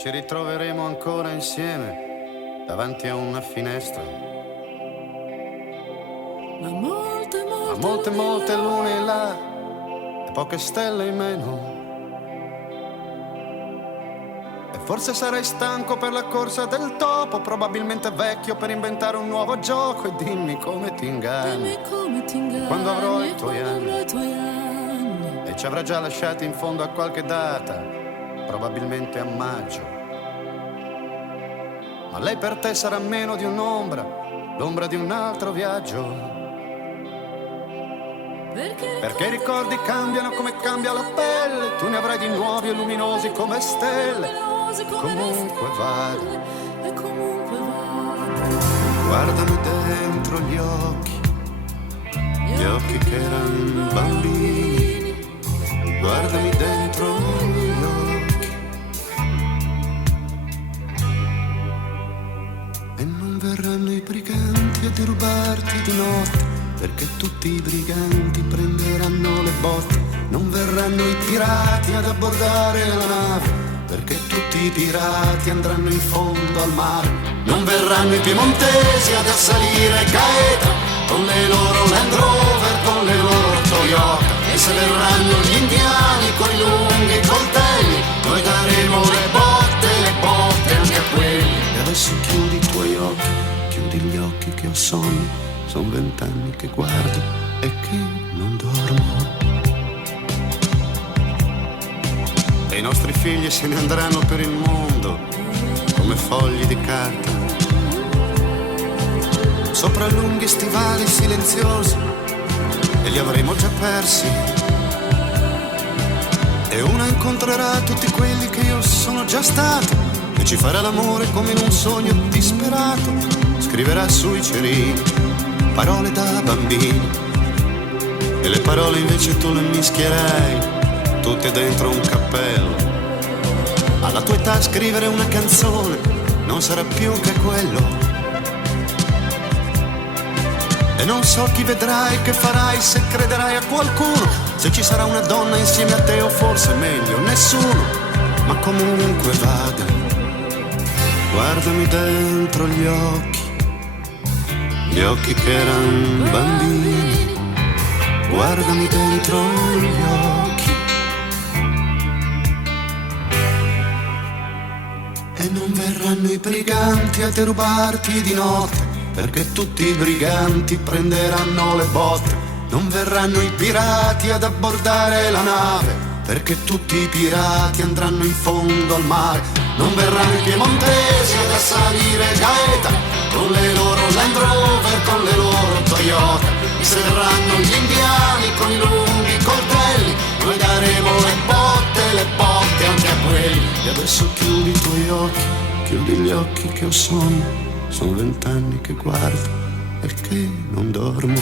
ci ritroveremo ancora insieme davanti a una finestra. Ma molte lune in là e poche stelle in meno. E forse sarai stanco per la corsa del topo, probabilmente vecchio per inventare un nuovo gioco. E dimmi come ti inganni quando avrò i tuoi anni. E ci avrà già lasciati in fondo a qualche data, probabilmente a maggio. Ma lei per te sarà meno di un'ombra, l'ombra di un altro viaggio. Perché i ricordi cambiano come cambia la pelle, tu ne avrai di nuovi e luminosi come stelle. Comunque vada, guardami dentro gli occhi che erano bambini. Guardami dentro gli occhi e non verranno i briganti a derubarti di notte, perché tutti i briganti prenderanno le botte. Non verranno i pirati ad abbordare la nave, perché tutti i pirati andranno in fondo al mare. Non verranno i piemontesi ad assalire Gaeta con le loro Land Rover, con le loro Toyota. E se verranno gli indiani con i lunghi coltelli, noi daremo le botte anche a quelli. E adesso chiudi i tuoi occhi, chiudi gli occhi che ho sonno. Son 20 anni che guardo e che non dormo. E i nostri figli se ne andranno per il mondo come fogli di carta, sopra lunghi stivali silenziosi, e li avremo già persi. E una incontrerà tutti quelli che io sono già stato, e ci farà l'amore come in un sogno disperato. Scriverà sui cerini parole da bambini, e le parole invece tu le mischierai tutte dentro un cappello. Alla tua età scrivere una canzone non sarà più che quello. E non so chi vedrai, che farai, se crederai a qualcuno, se ci sarà una donna insieme a te o forse meglio nessuno. Ma comunque vada, guardami dentro gli occhi che erano bambini. Guardami dentro gli occhi e non verranno i briganti a derubarti di notte, perché tutti i briganti prenderanno le botte. Non verranno i pirati ad abbordare la nave, perché tutti i pirati andranno in fondo al mare. Non verranno i piemontesi ad assalire Gaeta con le loro Land Rover, con le loro Toyota. E se verranno gli indiani con i lunghi coltelli, noi daremo le botte anche a quelli. E adesso chiudi i tuoi occhi, chiudi gli occhi che ho sonno. Sono 20 anni che guardo e che non dormo.